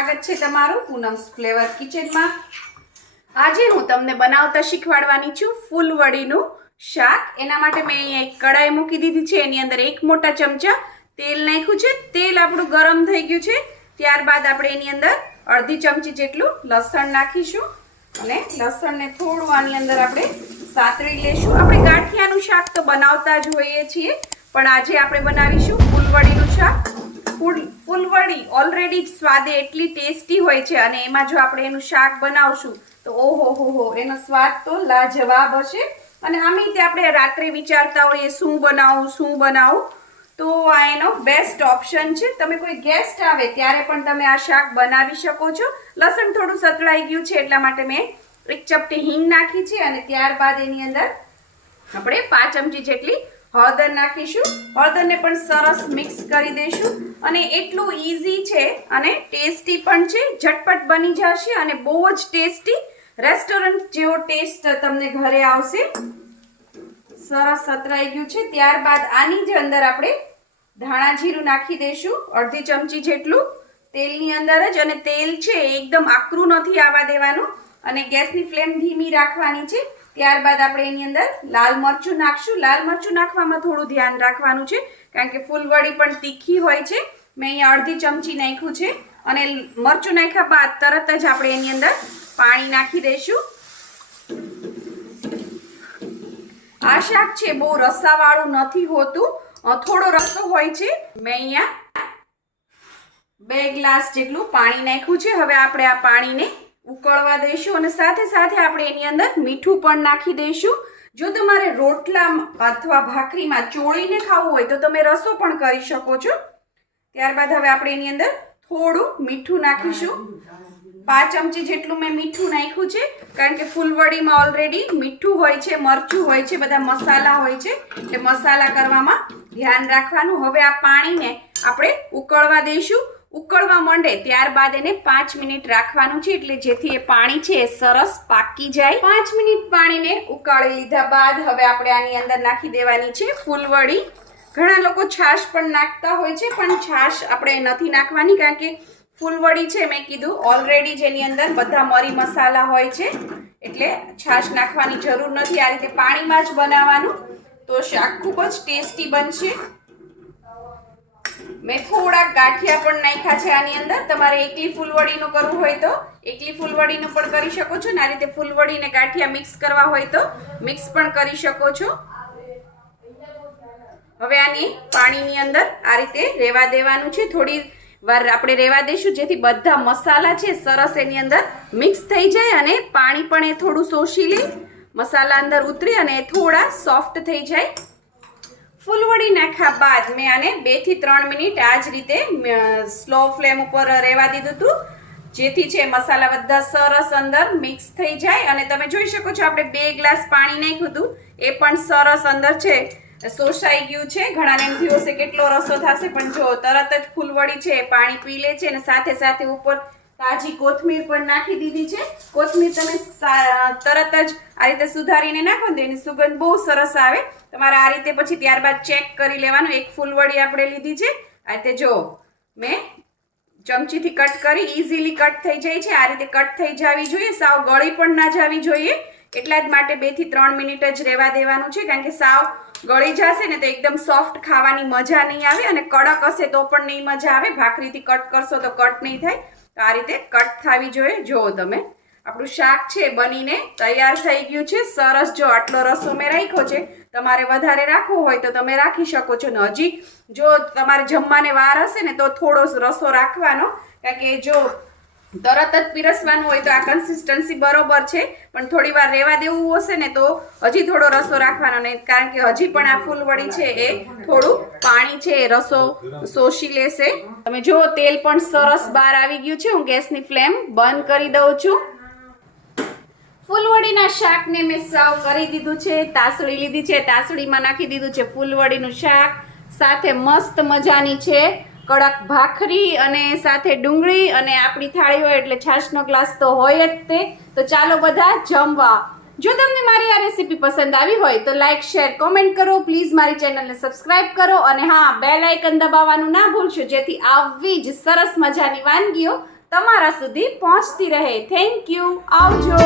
સ્વાગત છે તમારું પૂનમ્સ ફ્લેવર કિચનમાં। આજે હું તમને બનાવતા શીખવાડવાની છું ફૂલવડીનું શાક। એના માટે મેં અહીંયા એક કડાઈ મૂકી દીધી છે, એની અંદર 1 મોટા ચમચા તેલ નાખ્યું છે। તેલ આપણું ગરમ થઈ ગયું છે, ત્યારબાદ આપણે એની અંદર અડધી ચમચી જેટલું લસણ નાખીશું અને લસણને થોડું આની અંદર આપણે સાતળી લેશું। આપણે ગાંઠિયાનું શાક તો બનાવતા જ હોઈએ છીએ, પણ આજે આપણે બનાવીશું ફૂલવડીનું શાક। ફૂલવડી ઓલરેડી સ્વાદે એટલી ટેસ્ટી હોય છે અને એમાં જો આપણે એનું શાક બનાવશું તો ઓહો એનો સ્વાદ તો લાજવાબ હશે। અને આમે તે આપણે રાત્રે વિચારતા હોઈએ શું બનાવું તો આ એનો બેસ્ટ ઓપ્શન છે। તમે કોઈ ગેસ્ટ આવે ત્યારે પણ તમે આ શાક બનાવી શકો છો। લસણ થોડું સતળાઈ ગયું છે એટલા માટે મેં 1 ચપટી હિંગ નાખી છે અને ત્યારબાદ એની અંદર આપણે 5 ચમચી જેટલી હળદર નાખીશું। હળદરને પણ સરસ મિક્સ કરી દઈશું અને એટલું ઈઝી છે અને ટેસ્ટી પણ છે, ઝટપટ બની જશે અને બહુ જ ટેસ્ટી રેસ્ટોરન્ટ જેવો ટેસ્ટ તમને ઘરે આવશે। સરસ સતરાઈ ગયું છે, ત્યારબાદ આની જ અંદર આપણે ધાણા જીરું નાખી દઈશું અડધી ચમચી જેટલું તેલની અંદર જ। અને તેલ છે એકદમ આકરું નથી આવવા દેવાનું અને ગેસની ફ્લેમ ધીમી રાખવાની છે। ત્યારબાદ આપણે એની અંદર લાલ મરચું નાખશું। લાલ મરચું નાખવામાં થોડું ધ્યાન રાખવાનું છે કારણ કે ફૂલવડી પણ તીખી હોય છે। મેં અહીંયા અડધી ચમચી નાખ્યું છે અને મરચું નાખ્યા બાદ તરત જ આપણે એની અંદર પાણી નાખી દઈશું। આ શાક છે બહુ રસાવાળું નથી હોતું, થોડો રસો હોય છે। મેં અહીંયા 2 ગ્લાસ જેટલું પાણી નાખ્યું છે। હવે આપણે આ પાણીને ઉકળવા દઈશું અને સાથે સાથે આપણે એની અંદર મીઠું પણ નાખી દઈશું। જો તમારે રોટલા અથવા ભાખરીમાં ચોળીને ખાવું હોય તો તમે રસો પણ કરી શકો છો। ત્યારબાદ હવે આપણે એની અંદર થોડું મીઠું નાખીશું। 5 ચમચી જેટલું મેં મીઠું નાખ્યું છે કારણ કે ફૂલવડીમાં ઓલરેડી મીઠું હોય છે, મરચું હોય છે, બધા મસાલા હોય છે, એટલે મસાલા કરવામાં ધ્યાન રાખવાનું। હવે આ પાણીને આપણે ઉકળવા દઈશું। ઉકળવા માંડે ત્યારબાદ એને 5 મિનિટ રાખવાનું છે એટલે જેથી એ પાણી છે એ સરસ પાકી જાય। 5 મિનિટ પાણીને ઉકાળી લીધા બાદ હવે આપણે આની અંદર નાખી દેવાની છે ફૂલવડી। ઘણા લોકો છાશ પણ નાખતા હોય છે, પણ છાશ આપણે નથી નાખવાની કારણ કે ફૂલવડી છે મેં કીધું ઓલરેડી જેની અંદર બધા મરી મસાલા હોય છે એટલે છાશ નાખવાની જરૂર નથી। આ રીતે પાણીમાં જ બનાવવાનું તો શાક ખૂબ જ ટેસ્ટી બનશે। મેં થોડા ગાંઠિયા પણ નાખ્યા છે આની અંદર। તમારે એકલી ફૂલવડીનું કરવું હોય તો એકલી ફૂલવડીનું પણ કરી શકો છો ને આ રીતે ફૂલવડી ને ગાંઠિયા મિક્સ કરવા હોય તો મિક્સ પણ કરી શકો છો। હવે આની પાણીની અંદર આ રીતે રહેવા દેવાનું છે, થોડી વાર આપણે રહેવા દઈશું જેથી બધા મસાલા છે સરસ એની અંદર મિક્સ થઈ જાય અને પાણી પણ એ થોડું શોષી લે, મસાલા અંદર ઉતરી અને થોડા સોફ્ટ થઈ જાય। ફૂલવડી નાખ્યા બાદ મેં આને 2 થી 3 મિનિટ આ જ રીતે સ્લો ફ્લેમ ઉપર રહેવા દીધું હતું જેથી છે મસાલા બધા સરસ અંદર મિક્સ થઈ જાય। અને તમે જોઈ શકો છો આપણે 2 ગ્લાસ પાણી નાખ્યું હતું એ પણ સરસ અંદર છે શોષાઈ ગયું છે। ઘણાને એમ થયું હશે કેટલો રસો થશે, પણ જો તરત જ ફૂલવડી છે પાણી પી લે છે અને સાથે સાથે ઉપર તાજી કોથમીર પણ નાખી દીધી છે। કોથમીર તમે તરત જ આ રીતે સુધારીને નાખો ને એની સુગંધ બહુ સરસ આવે। તમારે આ રીતે પછી ત્યારબાદ ચેક કરી લેવાનું। 1 ફૂલવડી આપણે લીધી છે, આ રીતે જો મેં ચમચીથી કટ કરી ઇઝીલી કટ થઈ જાય છે। આ રીતે કટ થઈ જવી જોઈએ, સાવ ગળી પણ ના જવી જોઈએ, એટલા જ માટે 2 થી 3 મિનિટ જ રહેવા દેવાનું છે કારણ કે સાવ ગળી જશે ને તો એકદમ સોફ્ટ ખાવાની મજા નહીં આવે અને કડક હશે તો પણ નહીં મજા આવે। ભાખરીથી કટ કરશો તો કટ નહીં થાય, તો આ રીતે કટ થવી જોઈએ। જુઓ તમે આપણું શાક છે બનીને તૈયાર થઈ ગયું છે સરસ। જો આટલો રસો મેં રાખ્યો છે, તમારે વધારે રાખવો હોય તો તમે રાખી શકો છો ને હજી જો તમારે જમવાને વાર હશે ને તો થોડો રસો રાખવાનો કારણ કે જો તરત જ પીરસવાનું હોય તો આ કન્સિસ્ટન્સી બરોબર છે, પણ થોડી વાર રહેવા દેવું હશે ને તો હજી થોડો રસો રાખવાનો નહીં કારણ કે હજી પણ આ ફૂલવડી છે એ થોડું પાણી છે એ રસો શોષી લેશે। તમે જો તેલ પણ સરસ બહાર આવી ગયું છે। હું ગેસની ફ્લેમ બંધ કરી દઉં છું। ફૂલવડીના શાકને મેં સર્વ કરી દીધું છે, તાસળી લીધી છે, તાસળીમાં નાખી દીધું છે ફૂલવડીનું શાક, સાથે મસ્ત મજાની છે કડક ભાખરી અને સાથે ડુંગળી અને આપણી થાળી હોય એટલે છાશનો ગ્લાસ તો હોય જ તે। તો ચાલો બધા જમવા। જો તમને મારી આ રેસીપી પસંદ આવી હોય તો લાઈક, શેર, કોમેન્ટ કરો, પ્લીઝ મારી ચેનલને સબસ્ક્રાઇબ કરો અને હા બેલ આઇકન દબાવવાનું ના ભૂલશો જેથી આવી જ સરસ મજાની વાનગીઓ તમારા સુધી પહોંચતી રહે. Thank you. આવજો.